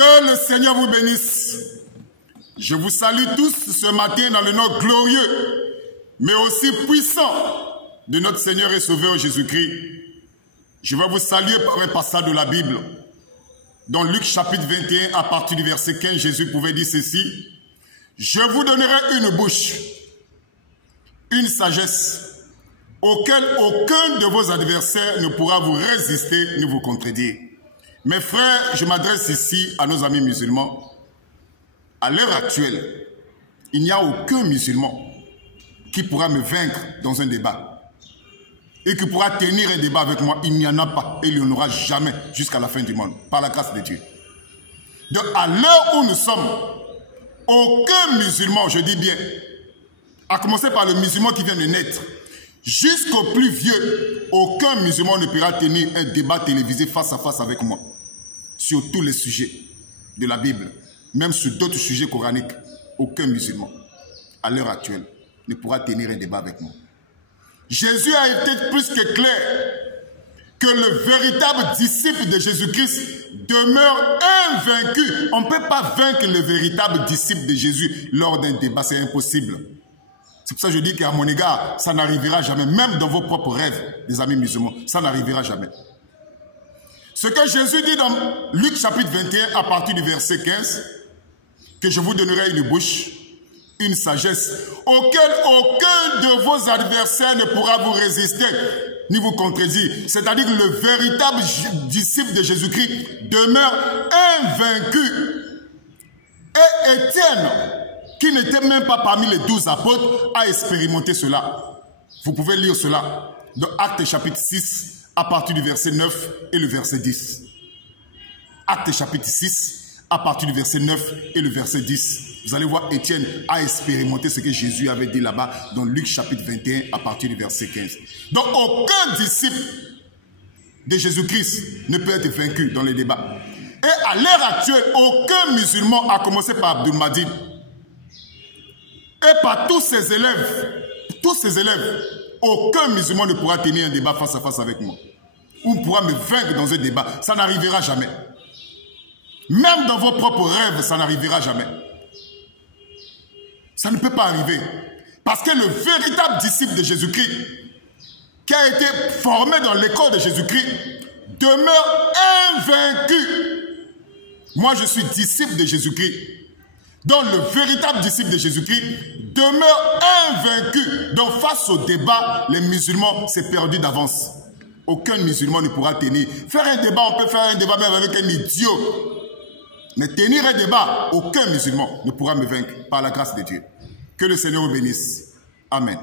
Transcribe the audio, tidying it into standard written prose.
Que le Seigneur vous bénisse. Je vous salue tous ce matin dans le nom glorieux, mais aussi puissant de notre Seigneur et Sauveur Jésus-Christ. Je vais vous saluer par un passage de la Bible. Dans Luc chapitre 21, à partir du verset 15, Jésus pouvait dire ceci. Je vous donnerai une bouche, une sagesse, auquel aucun de vos adversaires ne pourra vous résister ni vous contredire. Mes frères, je m'adresse ici à nos amis musulmans. À l'heure actuelle, il n'y a aucun musulman qui pourra me vaincre dans un débat et qui pourra tenir un débat avec moi. Il n'y en a pas et il n'y en aura jamais jusqu'à la fin du monde, par la grâce de Dieu. Donc, à l'heure où nous sommes, aucun musulman, je dis bien, à commencer par le musulman qui vient de naître, jusqu'au plus vieux, aucun musulman ne pourra tenir un débat télévisé face à face avec moi sur tous les sujets de la Bible, même sur d'autres sujets coraniques. Aucun musulman, à l'heure actuelle, ne pourra tenir un débat avec moi. Jésus a été plus que clair que le véritable disciple de Jésus-Christ demeure invaincu. On ne peut pas vaincre le véritable disciple de Jésus lors d'un débat, c'est impossible. C'est pour ça que je dis qu'à mon égard, ça n'arrivera jamais. Même dans vos propres rêves, les amis musulmans, ça n'arrivera jamais. Ce que Jésus dit dans Luc chapitre 21, à partir du verset 15, que je vous donnerai une bouche, une sagesse, auquel aucun de vos adversaires ne pourra vous résister, ni vous contredire. C'est-à-dire que le véritable disciple de Jésus-Christ demeure invaincu. Et Étienne, qui n'était même pas parmi les 12 apôtres, a expérimenté cela. Vous pouvez lire cela dans Actes chapitre 6, à partir du verset 9 et le verset 10. Actes chapitre 6, à partir du verset 9 et le verset 10. Vous allez voir, Étienne a expérimenté ce que Jésus avait dit là-bas dans Luc chapitre 21, à partir du verset 15. Donc, aucun disciple de Jésus-Christ ne peut être vaincu dans les débats. Et à l'heure actuelle, aucun musulman, à commencer par Abdul Mahdi, et par tous ses élèves, aucun musulman ne pourra tenir un débat face à face avec moi. Ou ne pourra me vaincre dans un débat. Ça n'arrivera jamais. Même dans vos propres rêves, ça n'arrivera jamais. Ça ne peut pas arriver. Parce que le véritable disciple de Jésus-Christ, qui a été formé dans l'école de Jésus-Christ, demeure invaincu. Moi, je suis disciple de Jésus-Christ. Donc, le véritable disciple de Jésus-Christ demeure invaincu. Donc, face au débat, les musulmans, c'est perdu d'avance. Aucun musulman ne pourra tenir. Faire un débat, on peut faire un débat même avec un idiot. Mais tenir un débat, aucun musulman ne pourra me vaincre par la grâce de Dieu. Que le Seigneur vous bénisse. Amen.